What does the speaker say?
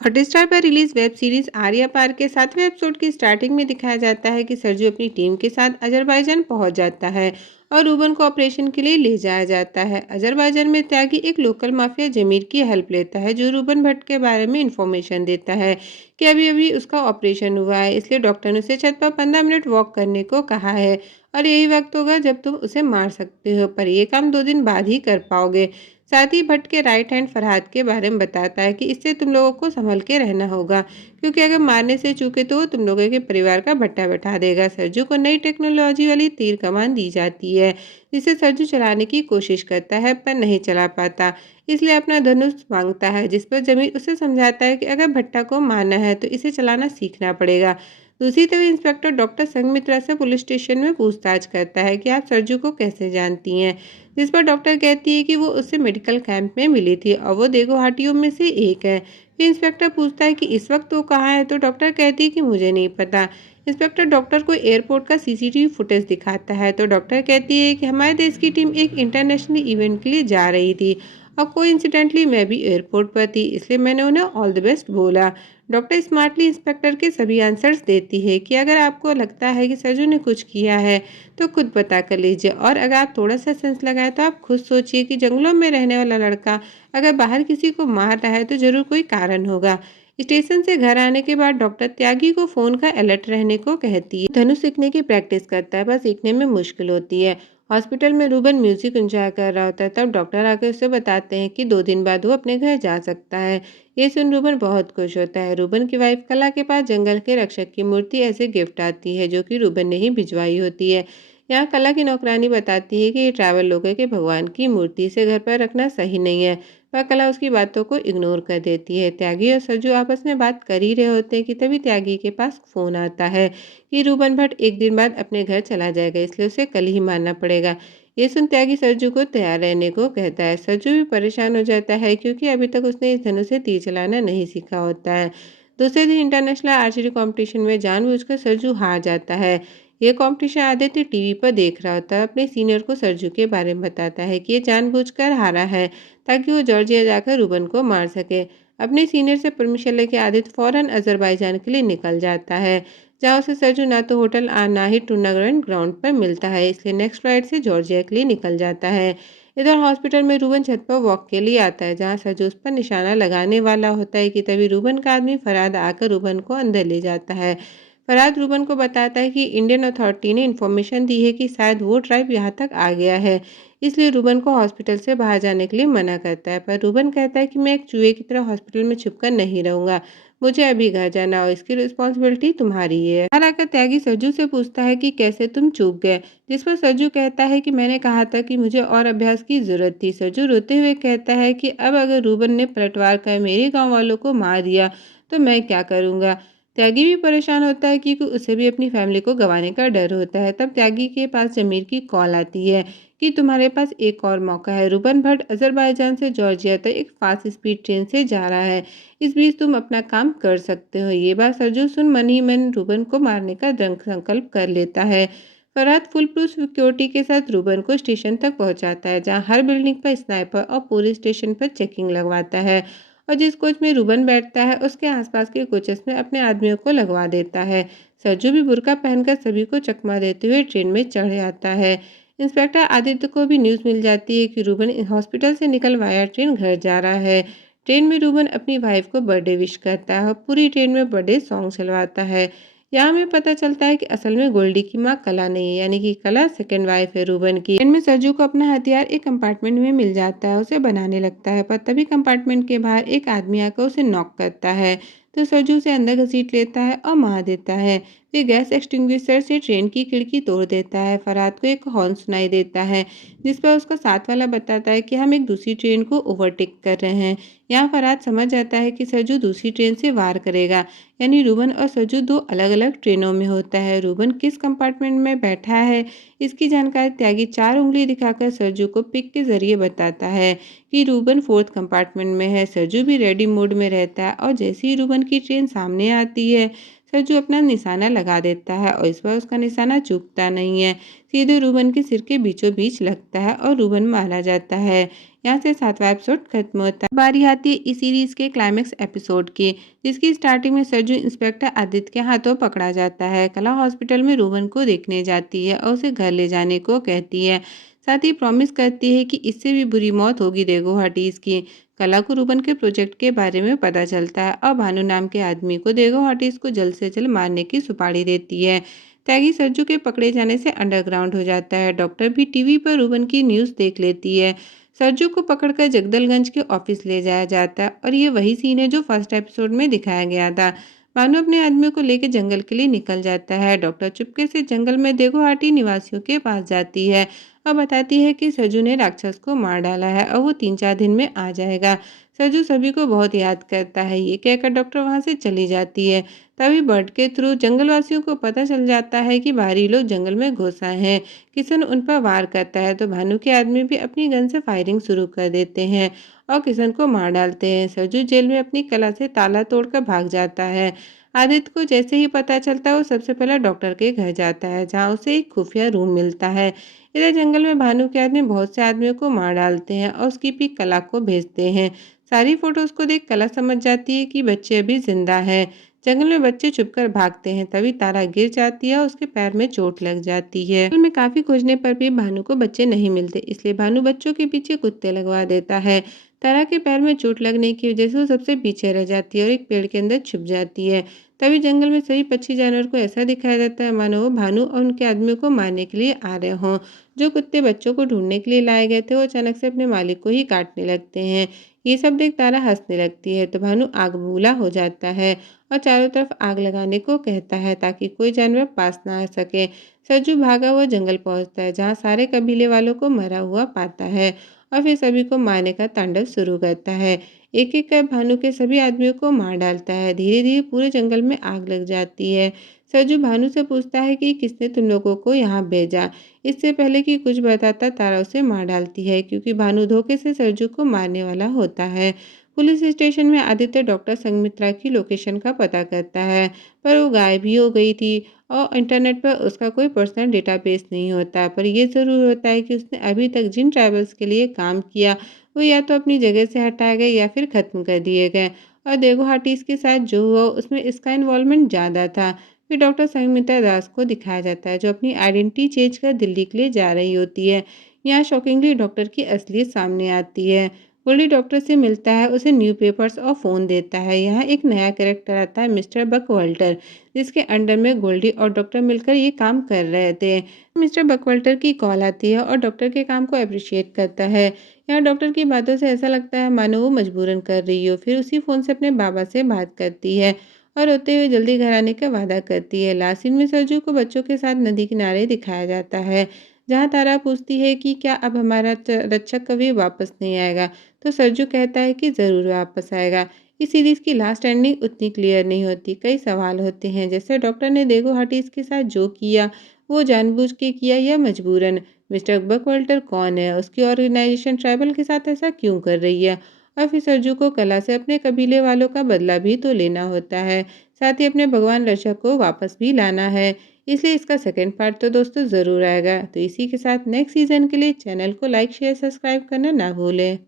Hotstar पर release web series Arya पार के 7वें episode की स्टार्टिंग में दिखाया जाता है कि सरजू अपनी टीम के साथ अजरबैजान पहुंच जाता है और रूबन को ऑपरेशन के लिए ले जाया जाता है। अजरबैजान में त्यागी एक लोकल माफिया जमीर की हेल्प लेता है जो रूबन भट्ट के बारे में इंफॉर्मेशन देता है कि अभी अभी उसका ऑपरेशन हुआ है, इसलिए डॉक्टर ने उसे छत पर 15 मिनट वॉक करने को कहा है और यही वक्त होगा जब तुम उसे मार सकते हो, पर यह काम 2 दिन बाद ही कर पाओगे। साथ ही भट्ट के राइट हैंड फरहाद के बारे में बताता है कि इससे तुम लोगों को संभल के रहना होगा, क्योंकि अगर मारने से चूके तो वो तुम लोगों के परिवार का भट्टा बैठा देगा। सरजू को नई टेक्नोलॉजी वाली तीर कमान दी जाती है जिसे सरजू चलाने की कोशिश करता है पर नहीं चला पाता, इसलिए अपना धनुष मांगता है, जिस पर जमीर उसे समझाता है कि अगर भट्टा को मारना है तो इसे चलाना सीखना पड़ेगा। दूसरी तरफ इंस्पेक्टर डॉक्टर संघमित्रा से पुलिस स्टेशन में पूछताछ करता है कि आप सरजू को कैसे जानती हैं, जिस पर डॉक्टर कहती है कि वो उससे मेडिकल कैंप में मिली थी और वो देगोहाटियों में से एक है। फिर इंस्पेक्टर पूछता है कि इस वक्त वो कहाँ है, तो डॉक्टर कहती है कि मुझे नहीं पता। इंस्पेक्टर डॉक्टर को एयरपोर्ट का सीसीटीवी फुटेज दिखाता है तो डॉक्टर कहती है कि हमारे देश की टीम एक इंटरनेशनल इवेंट के लिए जा रही थी और कोइंसिडेंटली मैं भी एयरपोर्ट पर थी, इसलिए मैंने उन्हें ऑल द बेस्ट बोला। डॉक्टर स्मार्टली इंस्पेक्टर के सभी आंसर्स देती है कि अगर आपको लगता है कि सरजू ने कुछ किया है तो खुद पता कर लीजिए, और अगर आप थोड़ा सा सेंस लगाए तो आप खुद सोचिए कि जंगलों में रहने वाला लड़का अगर बाहर किसी को मार रहा है तो जरूर कोई कारण होगा। स्टेशन से घर आने के बाद डॉक्टर त्यागी को फोन का अलर्ट रहने को कहती है। धनुष सीखने की प्रैक्टिस करता है पर सीखने में मुश्किल होती है। हॉस्पिटल में रूबन म्यूजिक एंजॉय कर रहा होता है तब डॉक्टर आकर उसे बताते हैं कि 2 दिन बाद वो अपने घर जा सकता है। ये सुन रूबन बहुत खुश होता है। रूबन की वाइफ कला के पास जंगल के रक्षक की मूर्ति ऐसे गिफ्ट आती है जो कि रूबन ने ही भिजवाई होती है। यहाँ कला की नौकरानी बताती है कि ये ट्रैवल लोग है कि भगवान की मूर्ति से घर पर रखना सही नहीं है, पर कला उसकी बातों को इग्नोर कर देती है। त्यागी और सरजू आपस में बात कर ही रहे होते हैं कि तभी त्यागी के पास फोन आता है कि रूबन भट्ट एक दिन बाद अपने घर चला जाएगा, इसलिए उसे कल ही मारना पड़ेगा। ये सुन त्यागी सरजू को तैयार रहने को कहता है। सरजू भी परेशान हो जाता है क्योंकि अभी तक उसने इस धनुष से तीर चलाना नहीं सीखा होता है। दूसरे दिन इंटरनेशनल आर्चरी कंपटीशन में जानबूझकर सरजू हार जाता है। ये कंपटीशन आदित्य टीवी पर देख रहा होता है, अपने सीनियर को सरजू के बारे में बताता है कि ये जानबूझकर हारा है ताकि वो जॉर्जिया जाकर रूबन को मार सके। अपने सीनियर से परमिशन लेकर आदित्य फौरन अजरबैजान के लिए निकल जाता है, जहाँ उसे सरजू ना तो होटल और ना ही टूर्नामेंट ग्राउंड पर मिलता है, इसलिए नेक्स्ट फ्लाइट से जॉर्जिया के लिए निकल जाता है। इधर हॉस्पिटल में रूबन छत पर वॉक के लिए आता है, जहाँ सरजू उस पर निशाना लगाने वाला होता है कि तभी रूबन का आदमी फरहाद आकर रूबन को अंदर ले जाता है। फरहाद रूबन को बताता है कि इंडियन अथॉरिटी ने इन्फॉर्मेशन दी है कि शायद वो ट्राइब यहाँ तक आ गया है, इसलिए रूबन को हॉस्पिटल से बाहर जाने के लिए मना करता है, पर रूबन कहता है कि मैं एक चूहे की तरह हॉस्पिटल में छुपकर नहीं रहूंगा, मुझे अभी घर जाना और इसकी रिस्पॉन्सिबिलिटी तुम्हारी है। बाहर आकर त्यागी सरजू से पूछता है कि कैसे तुम चूक गए, जिस पर सरजू कहता है कि मैंने कहा था कि मुझे और अभ्यास की जरूरत थी। सरजू रोते हुए कहता है कि अब अगर रूबन ने पलटवार कर मेरे गांव वालों को मार दिया तो मैं क्या करूंगा। त्यागी भी परेशान होता है क्योंकि उसे भी अपनी फैमिली को गंवाने का डर होता है। तब त्यागी के पास जमीर की कॉल आती है कि तुम्हारे पास एक और मौका है। रूबन भट्ट अजरबैजान से जॉर्जिया तक एक फास्ट स्पीड ट्रेन से जा रहा है, इस बीच तुम अपना काम कर सकते हो। ये बात सरजू सुन मन ही मन रूबन को मारने का दृढ़ संकल्प कर लेता है। फरहाद फुल प्रूफ सिक्योरिटी के साथ रूबन को स्टेशन तक पहुंचाता है, जहां हर बिल्डिंग पर स्नाइपर और पूरे स्टेशन पर चेकिंग लगवाता है, और जिस कोच में रूबन बैठता है उसके आसपास के कोचेस में अपने आदमियों को लगवा देता है। सरजू भी बुर्का पहनकर सभी को चकमा देते हुए ट्रेन में चढ़ जाता है। इंस्पेक्टर आदित्य को भी न्यूज़ मिल जाती है कि रूबन हॉस्पिटल से निकल वाया ट्रेन घर जा रहा है। ट्रेन में रूबन अपनी वाइफ को बर्थडे विश करता है और पूरी ट्रेन में बर्थडे सॉन्ग चलवाता है। यहाँ हमें पता चलता है कि असल में गोल्डी की माँ कला नहीं है, यानी कि कला सेकंड वाइफ है रूबन की। ट्रेन में सरजू को अपना हथियार एक कंपार्टमेंट में मिल जाता है, उसे बनाने लगता है, पर तभी कंपार्टमेंट के बाहर एक आदमी आकर उसे नॉक करता है, तो सरजू उसे अंदर घसीट लेता है और मार देता है। फिर गैस एक्सटिंग्विशर से ट्रेन की खिड़की तोड़ देता है। फरहाद को एक हॉर्न सुनाई देता है, जिस पर उसका साथ वाला बताता है कि हम एक दूसरी ट्रेन को ओवरटेक कर रहे हैं। यहाँ फरहाद समझ जाता है कि सरजू दूसरी ट्रेन से वार करेगा, यानी रूबन और सरजू दो अलग अलग ट्रेनों में होता है। रूबन किस कंपार्टमेंट में बैठा है इसकी जानकारी त्यागी 4 उंगली दिखाकर सरजू को पिक के जरिए बताता है कि रूबन फोर्थ कंपार्टमेंट में है। सरजू भी रेडी मोड में रहता है और जैसे ही रूबन की ट्रेन सामने आती है सरजू अपना निशाना लगा देता है और इस बार उसका निशाना चूकता नहीं है, सीधे रूबन के सिर के बीचों बीच लगता है और रूबन मारा जाता है। यहाँ से 7वां एपिसोड खत्म होता है। बारी आती है इस सीरीज के क्लाइमेक्स एपिसोड की, जिसकी स्टार्टिंग में सरजू इंस्पेक्टर आदित्य के हाथों पकड़ा जाता है। कला हॉस्पिटल में रूबन को देखने जाती है और उसे घर ले जाने को कहती है, साथ ही प्रॉमिस करती है कि इससे भी बुरी मौत होगी देगो हार्टिस की। कला को रूबन के प्रोजेक्ट के बारे में पता चलता है और भानु नाम के आदमी को देगो हार्टिस को जल्द से जल्द मारने की सुपारी देती है। त्यागी सरजू के पकड़े जाने से अंडरग्राउंड हो जाता है। डॉक्टर भी टीवी पर रूबन की न्यूज़ देख लेती है। सरजू को पकड़कर जगदलगंज के ऑफिस ले जाया जाता है और ये वही सीन है जो फर्स्ट एपिसोड में दिखाया गया था। भानु अपने आदमियों को लेकर जंगल के लिए निकल जाता है। डॉक्टर चुपके से जंगल में देगोहाटी निवासियों के पास जाती है और बताती है कि सरजू ने राक्षस को मार डाला है और वो 3-4 दिन में आ जाएगा। सरजू सभी को बहुत याद करता है, ये कहकर डॉक्टर वहां से चली जाती है। तभी बर्ड के थ्रू जंगलवासियों को पता चल जाता है कि बाहरी लोग जंगल में घुस आए हैं। किशन उन पर वार करता है तो भानु के आदमी भी अपनी गन से फायरिंग शुरू कर देते हैं और किशन को मार डालते हैं। सरजू जेल में अपनी कला से ताला तोड़कर भाग जाता है। आदित्य को जैसे ही पता चलता है वो सबसे पहले डॉक्टर के घर जाता है, जहाँ उसे एक खुफिया रूम मिलता है। इधर जंगल में भानु के आदमी बहुत से आदमियों को मार डालते हैं और उसकी पिक कला को भेजते हैं। सारी फोटोज को देख कला समझ जाती है कि बच्चे अभी जिंदा है। जंगल में बच्चे छुपकर भागते हैं, तभी तारा गिर जाती है और उसके पैर में चोट लग जाती है। जंगल में काफी खोजने पर भी भानु को बच्चे नहीं मिलते, इसलिए भानु बच्चों के पीछे कुत्ते लगवा देता है। तारा के पैर में चोट लगने की वजह से वो सबसे पीछे रह जाती है और एक पेड़ के अंदर छुप जाती है। तभी जंगल में सभी पक्षी जानवर को ऐसा दिखाया जाता है मानो वो भानु और उनके आदमियों को मारने के लिए आ रहे हों। जो कुत्ते बच्चों को ढूंढने के लिए लाए गए थे वो अचानक से अपने मालिक को ही काटने लगते हैं। ये सब देख तारा हंसने लगती है तो भानु आग बबूला हो जाता है और चारों तरफ आग लगाने को कहता है ताकि कोई जानवर पास ना आ सके। सरजू भागा हुआ जंगल पहुंचता है, जहाँ सारे कबीले वालों को मरा हुआ पाता है और फिर सभी को मारने का तांडव शुरू करता है। एक एक कर भानु के सभी आदमियों को मार डालता है। धीरे धीरे पूरे जंगल में आग लग जाती है। सरजू भानु से पूछता है कि किसने तुम लोगों को यहाँ भेजा। इससे पहले कि कुछ बताता तारा उसे मार डालती है, क्योंकि भानु धोखे से सरजू को मारने वाला होता है। पुलिस स्टेशन में आदित्य डॉक्टर संगमित्रा की लोकेशन का पता करता है, पर वो गायब ही हो गई थी और इंटरनेट पर उसका कोई पर्सनल डेटाबेस नहीं होता। पर यह ज़रूर होता है कि उसने अभी तक जिन ट्राइबल्स के लिए काम किया वो या तो अपनी जगह से हटाए गए या फिर ख़त्म कर दिए गए। और देगोहाटीज के साथ जो हुआ उसमें इसका इन्वॉल्वमेंट ज़्यादा था। फिर डॉक्टर संगमित्रा दास को दिखाया जाता है, जो अपनी आइडेंटिटी चेंज कर दिल्ली के लिए जा रही होती है। यहाँ शॉकिंगली डॉक्टर की असलियत सामने आती है। गोल्डी डॉक्टर से मिलता है, उसे न्यूज़पेपर्स और फ़ोन देता है। यहाँ एक नया कैरेक्टर आता है, मिस्टर बकवल्टर, जिसके अंडर में गोल्डी और डॉक्टर मिलकर ये काम कर रहे थे। मिस्टर बकवल्टर की कॉल आती है और डॉक्टर के काम को अप्रिशिएट करता है। यहाँ डॉक्टर की बातों से ऐसा लगता है मानो वो मजबूरन कर रही हो। फिर उसी फ़ोन से अपने बाबा से बात करती है और रोते हुए जल्दी घर आने का वादा करती है। लास्ट सीन में सरजू को बच्चों के साथ नदी किनारे दिखाया जाता है, जहाँ तारा पूछती है कि क्या अब हमारा रक्षक कभी वापस नहीं आएगा, तो सरजू कहता है कि ज़रूर वापस आएगा। इस सीरीज़ की लास्ट एंडिंग उतनी क्लियर नहीं होती। कई सवाल होते हैं, जैसे डॉक्टर ने देगोहाटीज के साथ जो किया वो जानबूझ के किया या मजबूरन। मिस्टर बकवल्टर कौन है, उसकी ऑर्गेनाइजेशन ट्राइबल के साथ ऐसा क्यों कर रही है। और फिर सरजू को कला से अपने कबीले वालों का बदला भी तो लेना होता है, साथ ही अपने भगवान रक्षक को वापस भी लाना है। इसलिए इसका सेकंड पार्ट तो दोस्तों ज़रूर आएगा। तो इसी के साथ नेक्स्ट सीज़न के लिए चैनल को लाइक शेयर सब्सक्राइब करना ना भूलें।